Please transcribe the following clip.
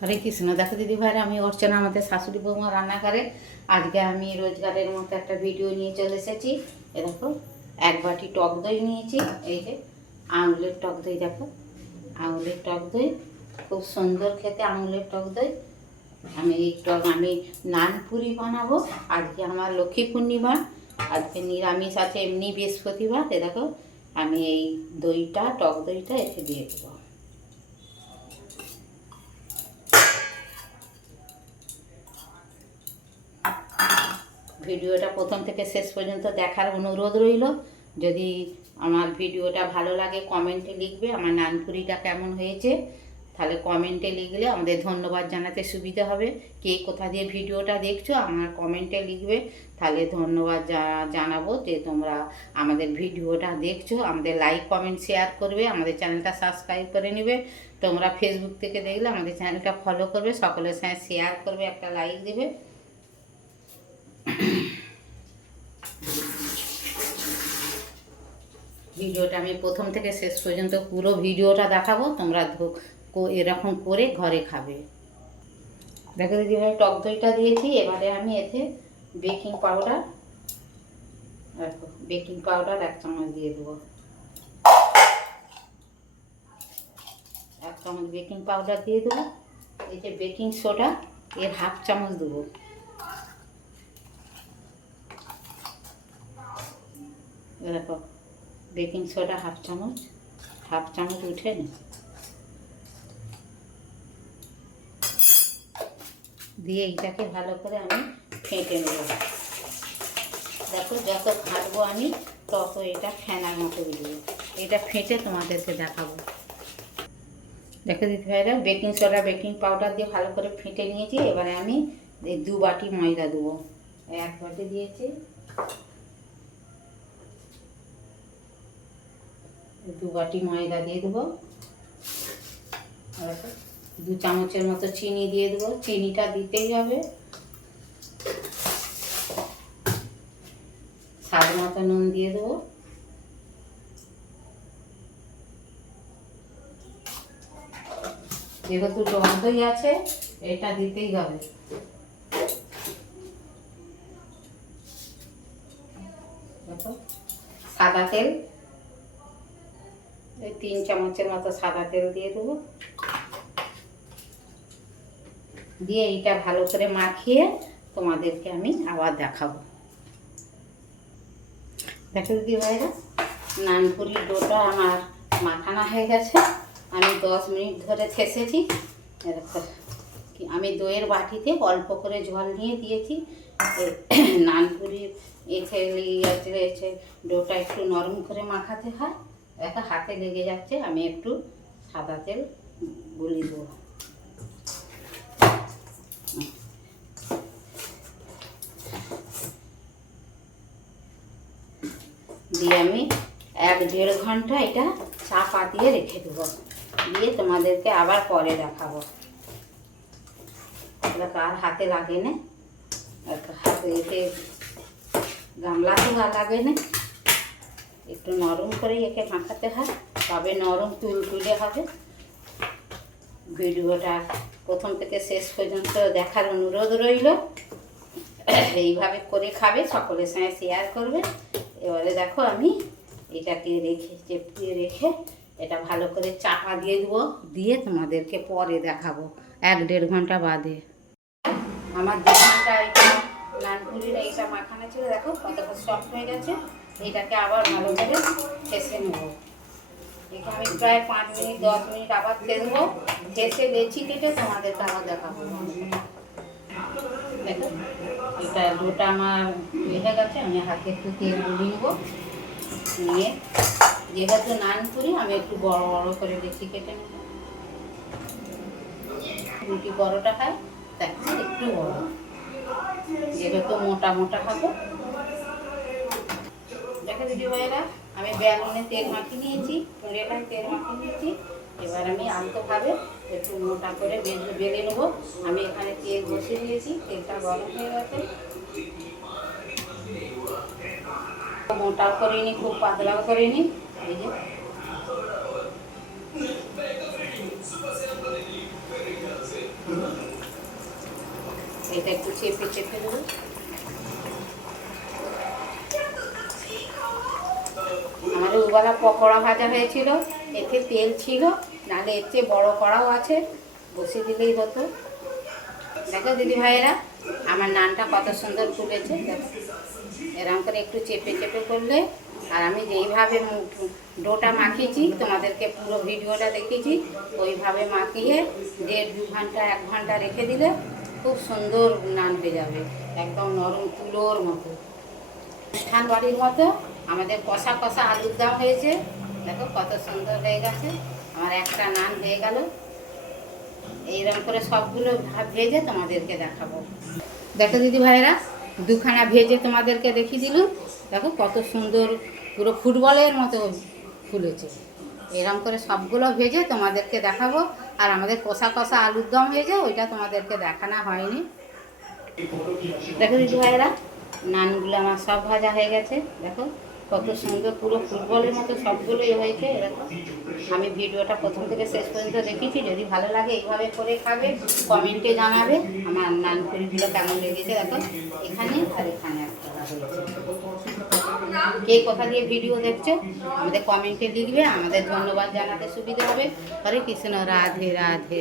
হরে কৃষ্ণ। দেখো দিদি ভাইরা, আমি অর্চনা, আমাদের শাশুড়ি বৌমা রান্নাঘরে। আজকে আমি রোজগারের মতো একটা ভিডিও নিয়ে চলে এসেছি। এ দেখো, এক বাটি টক দই নিয়েছি। এই যে আঙুলের টক দই, দেখো আঙুলের টক দই, খুব সুন্দর খেতে আঙুলের টক দই। আমি নান পুরি বানাবো। আজকে আমার লক্ষ্মী পূর্ণিমা, আজকে নিরামিষ আছে, এমনি বৃহস্পতিবার। এ দেখো, আমি এই দইটা, টক দইটা এতে দিয়ে দেবো। ভিডিওটা প্রথম থেকে শেষ পর্যন্ত দেখার অনুরোধ রইল। যদি আমার ভিডিওটা ভালো লাগে কমেন্টে লিখবে আমার নানপুরিটা কেমন হয়েছে। তাহলে কমেন্টে লিখলে আমাদের ধন্যবাদ জানাতে সুবিধা হবে। কে কোথা দিয়ে ভিডিওটা দেখছো আমার কমেন্টে লিখবে, তাহলে ধন্যবাদ জানাবো যে তোমরা আমাদের ভিডিওটা দেখছো। আমাদের লাইক কমেন্ট শেয়ার করবে, আমাদের চ্যানেলটা সাবস্ক্রাইব করে নেবে। তোমরা ফেসবুক থেকে দেখলে আমাদের চ্যানেলটা ফলো করবে, সকলের সঙ্গে শেয়ার করবে, একটা লাইক দেবে। ভিডিওটা আমি প্রথম থেকে শেষ পর্যন্ত পুরো ভিডিওটা দেখাবো, তোমরা এরকম করে ঘরে খাবে। দেখো দিদি ভাই, টক দইটা দিয়েছি। এবারে আমি এতে বেকিং পাউডার, দেখো বেকিং পাউডার 1 চামচ দিয়ে দেবো। 1 চামচ বেকিং পাউডার দিয়ে দেবো। এই যে বেকিং সোডা, এর 1/2 চামচ দেবো। দেখো বেকিং সোডা 1/2 চামচ উঠে নে দিয়ে এইটাকে ভালো করে আমি ফেটে নেব। দেখো যত ফাটবো আমি তত এটা ফেনার মতো বেরিয়ে, এটা ফেটে তোমাদেরকে দেখাবো। দেখো দিদি ভাইরা, বেকিং সোডা বেকিং পাউডার দিয়ে ভালো করে ফেটে নিয়েছি। এবারে আমি এই 2 বাটি ময়দা দেবো। 1 বাটি দিয়েছি, 2 বাটি ময়দা দিয়ে দেবো। 2 চামচের মতো চিনি দিয়ে দেবো, চিনিটা দিতেই হবে। স্বাদ মতো নুন দিয়ে দেবো। যেহেতু টক দই আছে, এটা দিতেই হবে। দেখো সাদা তেল, এই 3 চামচের মতো সাদা তেল দিয়ে দেবো। দিয়ে এইটা ভালো করে মাখিয়ে তোমাদেরকে আমি আবার দেখাবো। দেখো দিদি ভাইরা, নানপুরির ডোটা আমার মাখানো হয়ে গেছে। আমি 10 মিনিট ধরে ঠেসেছি। আমি দইয়ের বাটিতে অল্প করে জল নিয়ে দিয়েছি। নানপুরির এসে ডোটা একটু নরম করে মাখাতে হয়। দেখো হাতে লেগে যাচ্ছে, আমি একটু সাদা তেল গুলি দেবো। দিয়ে আমি 1-1.5 ঘন্টা এটা চাপা দিয়ে রেখে দেবো। দিয়ে তোমাদেরকে আবার পরে দেখাবো। আর হাতে লাগে না, হাতে এতে গামলা তো লাগে না, একটু নরম করে একে মাখাতে হয়, তবে নরম তুলতুলে হবে। ভিডিওটা প্রথম থেকে শেষ পর্যন্ত দেখার অনুরোধ রইল। এইভাবে করে খাবে, সকলের সঙ্গে শেয়ার করবে। এবারে দেখো আমি এটাকে চেপটিয়ে রেখে এটা ভালো করে চাপা দিয়ে দেবো। দিয়ে তোমাদেরকে পরে দেখাবো 1-1.5 ঘন্টা বাদে। আমার 2 ঘন্টা এটা নানপুরির এইটা মাখানো ছিল, দেখো কতটা সফট হয়ে গেছে। এটাকে আবার ভালো করে ঠেসে নেবো। এটা আমি প্রায় 5 মিনিট 10 মিনিট আবার ঠেসবো। ঠেসে লেচি কেটে তোমাদেরকে আবার দেখাবো। দেখো এটা ডোটা আমার হয়ে গেছে। আমি হাতে একটু তেল গুলিয়ে নেবো। নিয়ে যেহেতু নানপুরি, আমি একটু বড় বড় করে লেচি কেটে নেব। রুটি বড়টা খায়, তাই একটু বড়, যেহেতু মোটা মোটা খাবো। দেখো দিদি ভাইরা, আমি বেলুনে তেল মাখিয়ে নিয়েছি, কড়াইটায় তেল মাখিয়ে নিয়েছি। এবার আমি আলতোভাবে একটু মোটা করে বেলে নেবো। আমি এখানে তেল বসিয়ে দিয়েছি, তেলটা গরম হয়ে গেছে। মোটাও করিনি, খুব পাতলাও করিনি। এই যে এটা একটু চেপে চেপে দেবো। আমাদের ওবেলা পকোড়া ভাজা হয়েছিল, এতে তেল ছিল, নাহলে এর চেয়ে বড়ো কড়াও আছে, বসিয়ে দিলেই হতো। দেখো দিদি ভাইয়েরা আমার নানটা কত সুন্দর ফুলেছে, দেখো এরকম করে একটু চেপে চেপে করলে। আর আমি যেইভাবে ডোটা মাখিয়েছি তোমাদেরকে পুরো ভিডিওটা দেখিয়েছি, ওইভাবে মাখিয়ে 1.5-2 ঘন্টা 1 ঘন্টা রেখে দিলে খুব সুন্দর নান হয়ে যাবে, একদম নরম তুলোর মতো, অনুষ্ঠান বাড়ির মতো। আমাদের কষা কষা আলুর দম হয়েছে, দেখো কত সুন্দর হয়ে গেছে। আমার একটা নান হয়ে গেল। এইরকম করে সবগুলো ভেজে তোমাদেরকে দেখাবো। দেখো দিদি ভাইয়েরা 2খানা ভেজে তোমাদেরকে দেখিয়ে দিলুম, দেখো কত সুন্দর পুরো ফুটবলের মতো ফুলেছে। এরকম করে সবগুলো ভেজে তোমাদেরকে দেখাবো। আর আমাদের কষা কষা আলুর দম হয়েছে, ওইটা তোমাদেরকে দেখানো হয়নি। দেখো দিদি ভাইয়েরা নানগুলো আমার সব ভাজা হয়ে গেছে, দেখো কত সুন্দর পুরো ফুটবলের মতো সবগুলোই হয়েছে। দেখো আমি ভিডিওটা প্রথম থেকে শেষ পর্যন্ত দেখেছি, যদি ভালো লাগে এইভাবে করে খাবে, কমেন্টে জানাবে আমার নান পুরিগুলো কেমন লেগেছে। দেখো এখানে আর এখানে একটা হয়েছে। কে কোথা দিয়ে ভিডিও দেখছো আমাদের কমেন্টে লিখবে, আমাদের ধন্যবাদ জানাতে সুবিধা হবে। হরে কৃষ্ণ, রাধে রাধে।